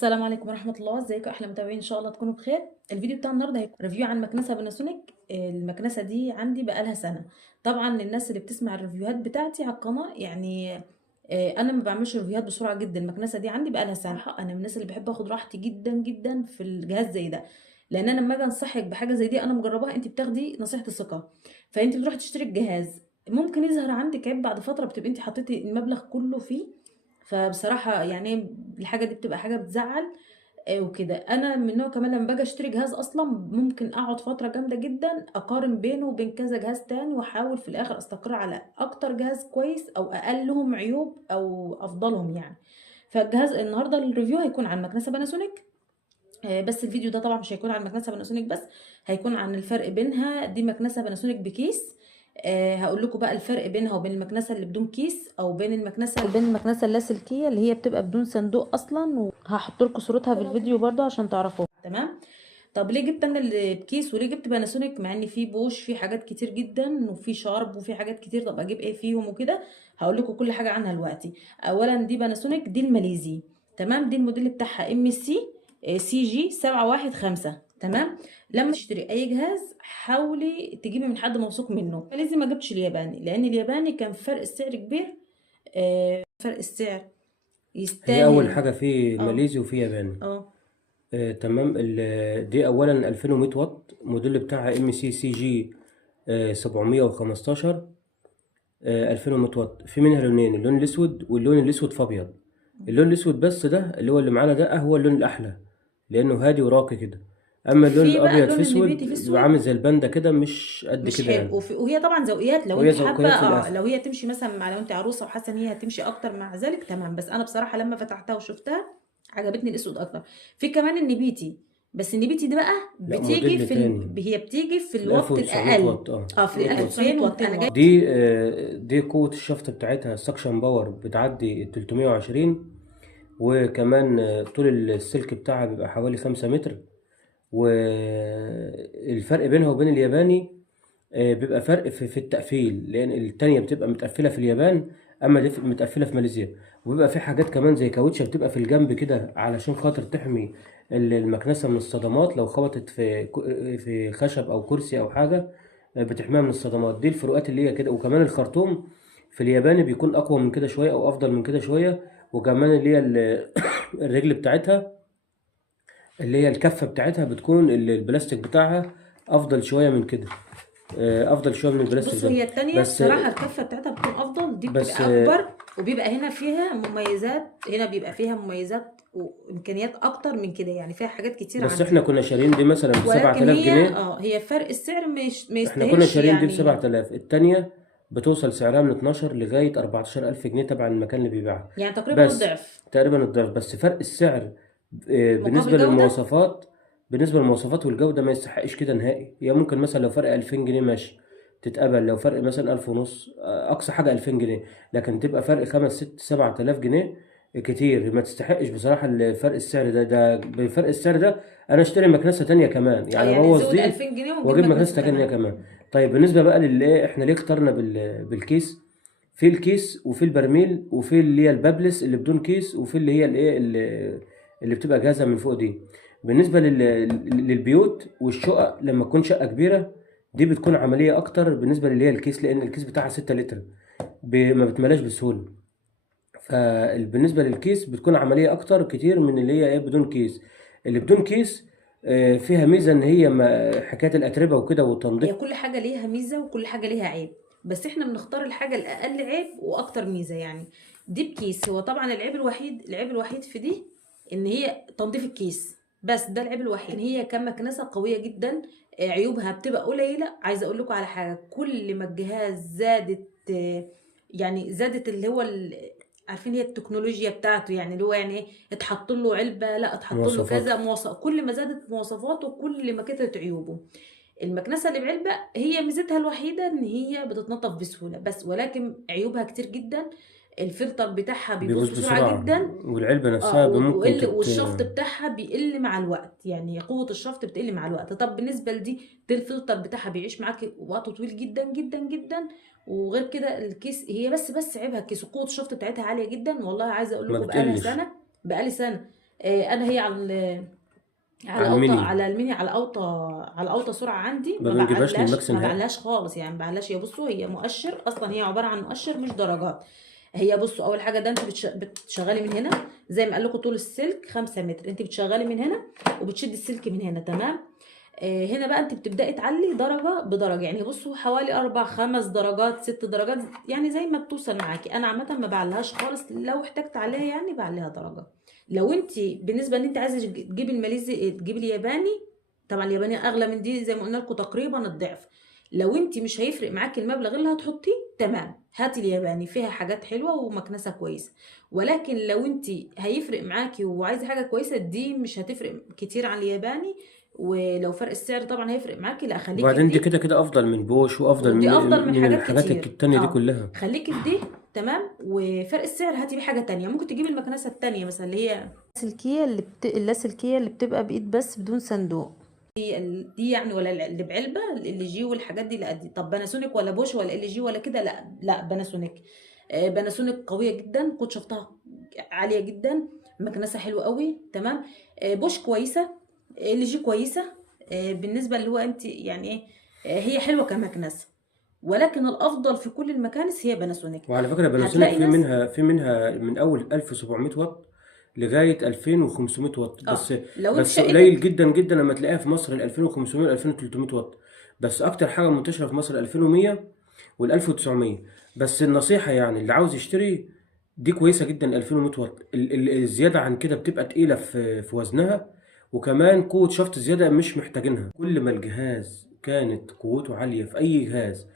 السلام عليكم ورحمة الله. ازيكم احلى متابعين؟ ان شاء الله تكونوا بخير. الفيديو بتاع النهارده هيكون ريفيو عن مكنسة باناسونيك. المكنسة دي عندي بقالها سنة. طبعا الناس اللي بتسمع الريفيوهات بتاعتي على القناة يعني انا ما بعملش ريفيوهات بسرعة جدا. المكنسة دي عندي بقالها سنة. انا من الناس اللي بحب اخد راحتي جدا جدا في الجهاز زي ده، لان انا لما اجي انصحك بحاجة زي دي انا مجرباها، انت بتاخدي نصيحة الثقة. فانت بتروحي تشتري الجهاز، ممكن يظهر عندك عيب بعد فترة، بتبقي انت حطيتي المبلغ كله فيه. فبصراحة يعني الحاجة دي بتبقى حاجة بتزعل. وكده انا من نوع كمان لما باجي اشتري جهاز اصلا ممكن اقعد فتره جامده جدا اقارن بينه وبين كذا جهاز تاني، واحاول في الاخر استقر على اكتر جهاز كويس او اقلهم عيوب او افضلهم يعني. فالجهاز النهارده الريفيو هيكون عن مكنسه باناسونيك. بس الفيديو ده طبعا مش هيكون عن مكنسه باناسونيك بس، هيكون عن الفرق بينها. دي مكنسه باناسونيك بكيس. هقول لكم بقى الفرق بينها وبين المكنسه اللي بدون كيس، او بين المكنسه اللاسلكيه اللي هي بتبقى بدون صندوق اصلا، وهحط لكم صورتها في الفيديو برضو عشان تعرفوها. تمام. طب ليه جبت انا اللي بكيس وليه جبت باناسونيك، مع ان في بوش، في حاجات كتير جدا، وفي شارب، وفي حاجات كتير. طب اجيب ايه فيهم وكده؟ هقول لكم كل حاجه عنها دلوقتي. اولا دي باناسونيك، دي الماليزي. تمام. دي الموديل بتاعها ام سي سي جي 715. تمام. لما تشتري اي جهاز حاولي تجيبي من حد موثوق منه. لازم ما جبتش الياباني، لان الياباني كان فرق السعر كبير. فرق السعر هي اول يستاهل. حاجه في اه. ماليزي وفي ياباني. اه. تمام. دي اولا 2100 واط، الموديل بتاعها ام سي سي جي 715. 2100 واط. في منها لونين، اللون الاسود واللون الاسود في ابيض. اللون الاسود بس ده اللي هو اللي معانا ده هو اللون الاحلى، لانه هادي وراقي كده. اما اللون في بقى الابيض في اللون اسود النبيتي في بيبقى اسود، عامل زي الباندا كده، مش قد مش كده حلو. يعني. وهي طبعا ذوقيات، لو وهي انت حابه ذوقيات في الاخر. لو هي تمشي مثلا مع، لو انت عروسه وحاسه ان هي هتمشي اكتر مع ذلك تمام. بس انا بصراحه لما فتحتها وشفتها عجبتني الاسود اكتر. في كمان النبيتي، بس النبيتي دي بقى لا، بتيجي موديل في تاني. هي بتيجي في ال الوات 1900 الاقل. واط. اه اه، في ال 1900 واط. 1200 و200 واط. دي قوة الشفط بتاعتها السكشن باور بتعدي 320. وكمان طول السلك بتاعها بيبقى حوالي 5 متر. والفرق بينها وبين الياباني بيبقى فرق في التقفيل، لأن التانية بتبقى متقفلة في اليابان، أما دي متقفلة في ماليزيا. وبيبقى في حاجات كمان زي كاوتشة بتبقى في الجنب كده علشان خاطر تحمي المكنسة من الصدمات لو خبطت في خشب أو كرسي أو حاجة. بتحميها من الصدمات. دي الفروقات اللي هي كده. وكمان الخرطوم في الياباني بيكون أقوى من كده شوية أو أفضل من كده شوية. وكمان اللي هي الرجل بتاعتها، اللي هي الكفة بتاعتها، بتكون البلاستيك بتاعها أفضل شوية من كده. افضل شويه من البلاستيك بصوا، ده. هي التانية بس بصراحة الكفة بتاعتها بتكون أفضل، دي بس بتبقى أكبر، وبيبقى هنا فيها مميزات، هنا بيبقى فيها مميزات وإمكانيات أكتر من كده، يعني فيها حاجات كتير بس عن دي. احنا كنا شارين دي مثلا ب ولكن 7000 هي جنيه هي فرق السعر مش ما احنا كنا يستاهلش شارين دي ب يعني. 7000. التانية بتوصل سعرها من 12 لغاية 14000 جنيه تبع المكان اللي بيبيعها. يعني تقريبا بس الضعف تقريبا الضعف. بس فرق السعر مقابل بالنسبة جودة. للمواصفات، والجودة ما يستحقش كده نهائي. هي ممكن مثلا لو فرق 2000 جنيه ماشي تتقبل، لو فرق مثلا 1000 ونص، أقصى حاجة 2000 جنيه. لكن تبقى فرق 5 6 7000 جنيه كتير، ما تستحقش بصراحة فرق السعر ده. بفرق السعر ده أنا أشتري مكنسة تانية كمان، اه، يعني يعني أبوظ نزود دي 2000 جنيه ونجيب وأجيب مكنسة مكنسة تانية تمام. كمان. طيب بالنسبة بقى احنا ليه اخترنا بالكيس؟ في الكيس وفي البرميل وفي اللي هي البابلس اللي بدون كيس، وفي اللي هي اللي بتبقى جاهزة من فوق دي. بالنسبة للبيوت والشقق، لما تكون شقة كبيرة دي بتكون عملية أكتر بالنسبة للي هي الكيس، لأن الكيس بتاعها 6 لتر، ما بتملاش بسهولة. فبالنسبة للكيس بتكون عملية أكتر كتير من اللي هي إيه بدون كيس. اللي بدون كيس فيها ميزة إن هي حكاية الأتربة وكده والتنظيف. هي كل حاجة ليها ميزة وكل حاجة ليها عيب، بس احنا بنختار الحاجة الأقل عيب وأكتر ميزة يعني. دي بكيس. هو طبعا العيب الوحيد في دي إن هي تنظيف الكيس، بس ده العيب الوحيد. إن هي كمكنسة قوية جدا. عيوبها بتبقى قليلة. عايزة أقول لكم على حاجة، كل ما الجهاز زادت يعني زادت اللي هو عارفين هي التكنولوجيا بتاعته، يعني اللي هو يعني ايه، اتحط له علبة، لا اتحط له مواصفات. كذا كل ما زادت مواصفاته كل ما كترت عيوبه. المكنسه اللي بعلبه هي ميزتها الوحيده ان هي بتتنضف بسهوله بس، ولكن عيوبها كتير جدا. الفلتر بتاعها بيبوظ بيبوظ بسرعه بسرعة، جدا. والعلبة نفسها ممكن والشفط بتاعها بيقل مع الوقت، يعني قوه الشفط بتقل مع الوقت. طب بالنسبه دي الفلتر بتاعها بيعيش معاكي وقت طويل جدا جدا جدا. وغير كده الكيس هي بس عيبها الكيس، وقوه الشفط بتاعتها عاليه جدا. والله عايزه اقول ما لكم بقالها بتقلش. سنه، بقالي سنه انا هي على على اوطى، الميني. على الميني، على اوطى سرعه عندي، ما ما بنجيبهاش بعلاش للماكس ما نهائي. بعلاش خالص، يعني ما بعلاش. هي بصوا هي مؤشر اصلا، هي عباره عن مؤشر مش درجات. هي بصوا اول حاجه ده انت بتشغلي من هنا زي ما قال لكم طول السلك 5 متر، انت بتشغلي من هنا وبتشدي السلك من هنا، تمام. هنا بقى انت بتبداي تعلي درجه بدرجه، يعني بصوا حوالي 4 5 درجات 6 درجات، يعني زي ما بتوصل معاكي. انا عامه ما بعليهاش خالص، لو احتجت عليها يعني بعليها درجه. لو انت بالنسبه ان انت عايزه تجيبي الماليزي تجيبي الياباني، طبعا الياباني اغلى من دي زي ما قلنا لكم تقريبا الضعف. لو انت مش هيفرق معاكي المبلغ اللي هتحطيه، تمام، هاتي الياباني، فيها حاجات حلوه ومكنسه كويسه. ولكن لو انت هيفرق معاكي وعايزه حاجه كويسه، دي مش هتفرق كتير عن الياباني. ولو فرق السعر طبعا هيفرق معاكي، لا خليكي في وبعدين دي دي. كده كده افضل من بوش، وافضل ودي افضل من من حاجات الحاجات كتير، التانية دي كلها. خليكي في دي، تمام. وفرق السعر هاتي بيه حاجه تانية، ممكن تجيبي المكنسه التانية مثلا اللي هي اللاسلكيه اللاسلكيه اللي بتبقى بايد بس بدون صندوق. دي يعني، ولا اللي بعلبه ال جي والحاجات دي، لا دي. طب باناسونيك ولا بوش ولا ال جي ولا كده؟ لا لا، باناسونيك. باناسونيك قويه جدا، كنت شفتها عاليه جدا، مكنسه حلوه قوي، تمام. بوش كويسه، ال جي كويسه. بالنسبه اللي هو انت يعني ايه، هي حلوه كمكنسه، ولكن الافضل في كل المكانس هي باناسونيك. وعلى فكرة باناسونيك هتلاقي ناس، في منها من اول 1700 واط لغاية 2500 واط بس. لو انت بس قليل شقتك، جدا جدا لما تلاقيها في مصر ال 2500 وال 2300 واط. بس اكتر حاجة منتشرة في مصر 2100 وال 1900. بس النصيحة يعني اللي عاوز يشتري دي كويسة جدا 2100 واط. الزيادة عن كده بتبقى تقيلة في وزنها، وكمان قوة شفط زيادة مش محتاجينها. كل ما الجهاز كانت قوته عالية في أي جهاز،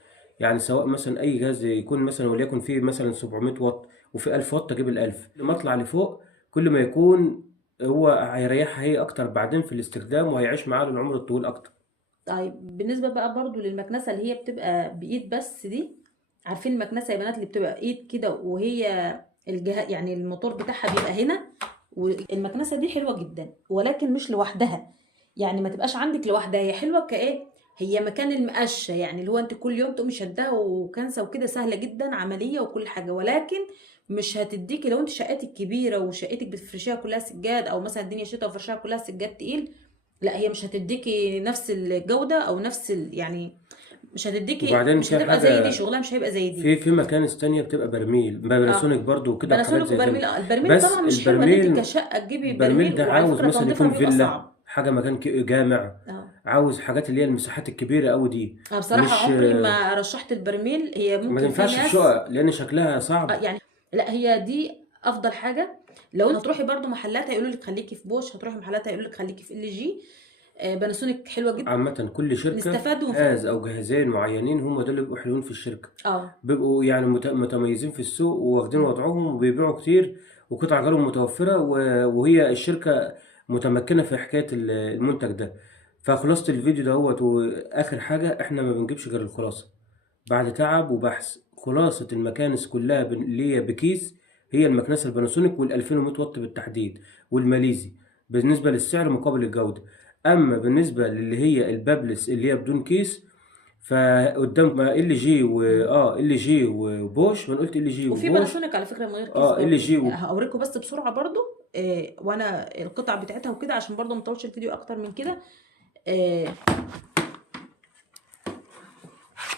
يعني سواء مثلا أي جهاز يكون مثلا وليكن فيه مثلا 700 واط وفي 1000 واط، أجيب الألف. كل ما أطلع لفوق كل ما يكون هو هيريحها هي أكتر بعدين في الاستخدام، وهيعيش معاه العمر الطويل أكتر. طيب بالنسبة بقى برضو للمكنسة اللي هي بتبقى بإيد بس دي، عارفين المكنسة يا بنات اللي بتبقى إيد كده، وهي الجهاز يعني الموتور بتاعها بيبقى هنا. والمكنسة دي حلوة جدا، ولكن مش لوحدها، يعني ما تبقاش عندك لوحدها. هي حلوة كإيه، هي مكان المقشة، يعني اللي هو انت كل يوم تقومي شدها وكنسة وكده، سهلة جدا عملية وكل حاجة. ولكن مش هتديكي لو انت شقتك كبيرة وشقتك بتفرشيها كلها سجاد، او مثلا الدنيا شتا وفرشها كلها سجاد تقيل، لا هي مش هتديكي نفس الجودة او نفس يعني مش هتديكي، وبعدين مش في هتبقى زي دي، حاجة، شغلها مش هيبقى زي دي. في مكانس تانية بتبقى برميل اه، باناسونيك برضو وكده وحاجات بناسونيك زي كده. وبرميل. البرميل بس طبعا مش حلوه ان انت البرميل، كشقه تجيبي البرميل برميل، ده وعلى عاوز فكره مثلا تنظيفها يكون بيبقى فيلا، صعب. حاجة مكان جامع، اه، عاوز حاجات اللي هي المساحات الكبيرة أوي دي. انا بصراحه مش عمري ما رشحت البرميل، هي ما ممكن في تنفعش في ناس شقق لأن شكلها صعب. يعني، لا هي دي افضل حاجه. لو هتروحي برضو محلات هيقولوا لك خليكي في بوش، هتروحي محلات هيقولوا لك خليكي في ال جي. باناسونيك حلوه جدا، عامة كل شركة نستفاد جهاز أو جهازين معينين هم دول اللي بيبقوا حلوين في الشركة، اه، بيبقوا يعني متميزين في السوق وواخدين وضعهم وبيبيعوا كتير، وقطع غيرهم متوفرة، وهي الشركة متمكنة في حكاية المنتج ده. فخلاصة الفيديو دهوت وآخر حاجة، إحنا ما بنجيبش غير الخلاصة بعد تعب وبحث. خلاصة المكانس كلها اللي هي بكيس هي المكنسة الباناسونيك وال2100 واط بالتحديد، والماليزي، بالنسبة للسعر مقابل الجودة. أما بالنسبة للي هي البابلس اللي هي بدون كيس، فقدام ال جي ال جي وبوش، ما أنا قلت ال جي وفي وبوش. باناسونيك على فكره من غير كيس ال برضو. جي هوريكم بس بسرعه برضو، وانا القطع بتاعتها وكده عشان برضو ما نطولش الفيديو اكتر من كده. آه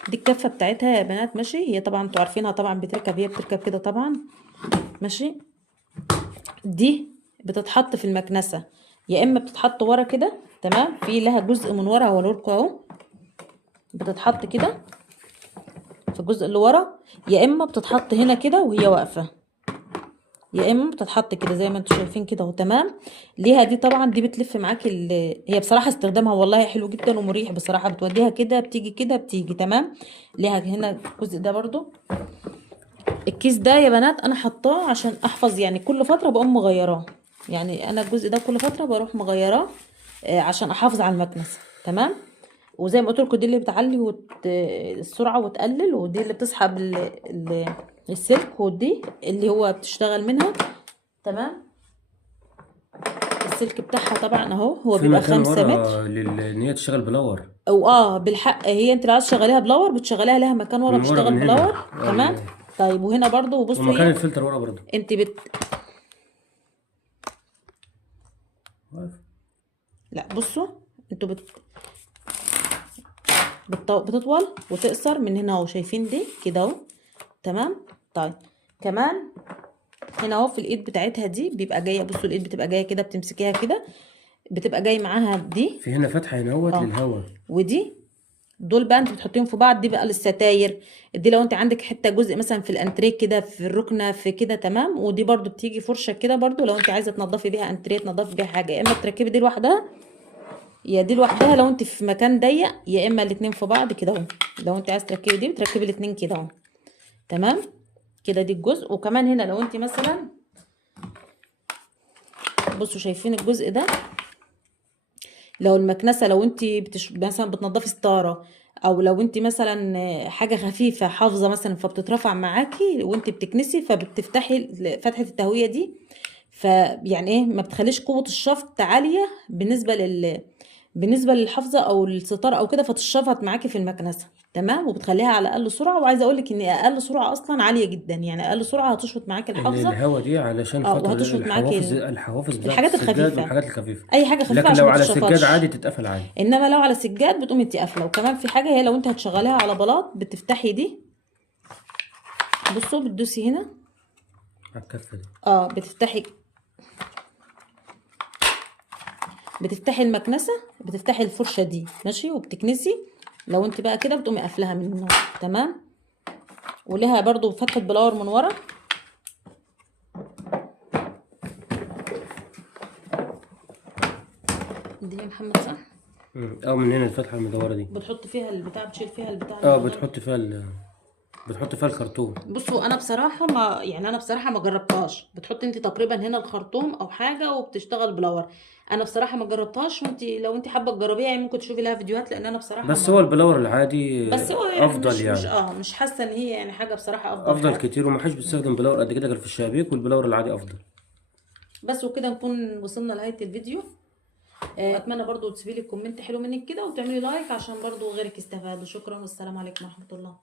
دي الكفه بتاعتها يا بنات، ماشي. هي طبعا انتوا عارفينها طبعا بتركب، هي بتركب كده طبعا، ماشي. دي بتتحط في المكنسه، يا اما بتتحط ورا كده، تمام، في لها جزء من ورا هوريكم اهو، بتتحط كده في الجزء اللي ورا، يا اما بتتحط هنا كده وهي واقفه، يا اما بتتحط كده زي ما انتوا شايفين كده اهو، تمام. ليها دي طبعا دي بتلف معاكي هي بصراحه استخدامها والله حلو جدا ومريح بصراحه، بتوديها كده بتيجي كده بتيجي، تمام. ليها هنا الجزء ده برضو. الكيس ده يا بنات انا حطاه عشان احفظ، يعني كل فتره بقوم مغيراه، يعني انا الجزء ده كل فتره بروح مغيراه عشان احافظ على المكنسه، تمام. وزي ما قلت لكم دي اللي بتعلي السرعه وتقلل، ودي اللي بتسحب السلك، ودي اللي هو بتشتغل منها، تمام. السلك بتاعها طبعا اهو هو في بيبقى مكان 5 متر. ورا إن هي تشتغل بلور. او بالحق هي انت لو عايز تشغليها بلور بتشغليها، لها مكان ورا من ورا بيشتغل من هنا، بلور، تمام. أيوه. طيب وهنا برضو بصوا ومكان هي الفلتر ورا برضه. انت واقف. لا بصوا انتوا بتطول وتقصر من هنا اهو، شايفين دي كده اهو. تمام. طيب كمان هنا اهو في الايد بتاعتها دي بيبقى جايه، بصوا الايد بتبقى جايه كده، بتمسكيها كده بتبقى جاي معاها دي في هنا فتحه هنا اهوت للهواء، ودي دول بقى انت بتحطيهم في بعض، دي بقى للستاير. دي لو انت عندك حته جزء مثلا في الانتريه كده في الركنه في كده تمام. ودي برضو بتيجي فرشه كده برضو لو انت عايزه تنضفي بيها انتريه، تنضفي بيها حاجه، يا اما تركبي دي لوحدها يا دي لوحدها لو انت في مكان ضيق، يا اما الاتنين في بعض كده اهو. لو انت عايزه تركبي دي بتركبي الاتنين كده اهو. تمام كده دي الجزء. وكمان هنا لو انت مثلا بصوا شايفين الجزء ده، لو المكنسه لو انت مثلا بتنضفي ستاره، او لو انت مثلا حاجه خفيفه حافظه مثلا فبتترفع معاكي وانت بتكنسي، فبتفتحي فتحه التهويه دي، فيعني ايه ما بتخليش قوه الشفط عاليه بالنسبه للحافظه او الستاره او كده، فتشفط معاكي في المكنسه. تمام. وبتخليها على اقل سرعه. وعايزه اقول لك ان اقل سرعه اصلا عاليه جدا، يعني اقل سرعه هتشفط معاكي الحافظه الهواء دي علشان خاطر وهتشفط معاكي الحوافظ بتاعت الحاجات السجاد الخفيفه، والحاجات الخفيفه. اي حاجه خفيفه لكن عشان لو ما على سجاد عادي تتشفطش. تتقفل عادي. انما لو على سجاد بتقومي انت قافله. وكمان في حاجه، هي لو انت هتشغليها على بلاط بتفتحي دي، بصوا بتدوسي هنا على الكفه دي. بتفتحي المكنسه، بتفتحي الفرشه دي ماشي، وبتكنسي. لو انت بقى كده بتقومي قافلاها من هنا. تمام. ولها برضو فتحه بلاور من ورا. دي يا محمد صح؟ او من هنا الفتحه المدوره دي بتحط فيها البتاع، بتشيل فيها البتاع بتحط فيها الخرطوم. بصوا انا بصراحه ما جربتهاش. بتحط انت تقريبا هنا الخرطوم او حاجه وبتشتغل بلور. انا بصراحه ما جربتهاش، وانت لو انت حابه تجربيها يعني ممكن تشوفي لها فيديوهات، لان انا بصراحه بس هو البلور العادي بس هو يعني افضل يعني. مش حاسه ان هي يعني حاجه بصراحه افضل افضل حاجه. كتير، وما حدش بيستخدم بلور قد كده غير في الشبابيك، والبلور العادي افضل. بس وكده نكون وصلنا لنهايه الفيديو. اتمنى برضو تسيبي لي كومنت حلو منك كده وتعملي لايك عشان برضو غيرك يستفاد. شكرا والسلام عليكم ورحمه الله.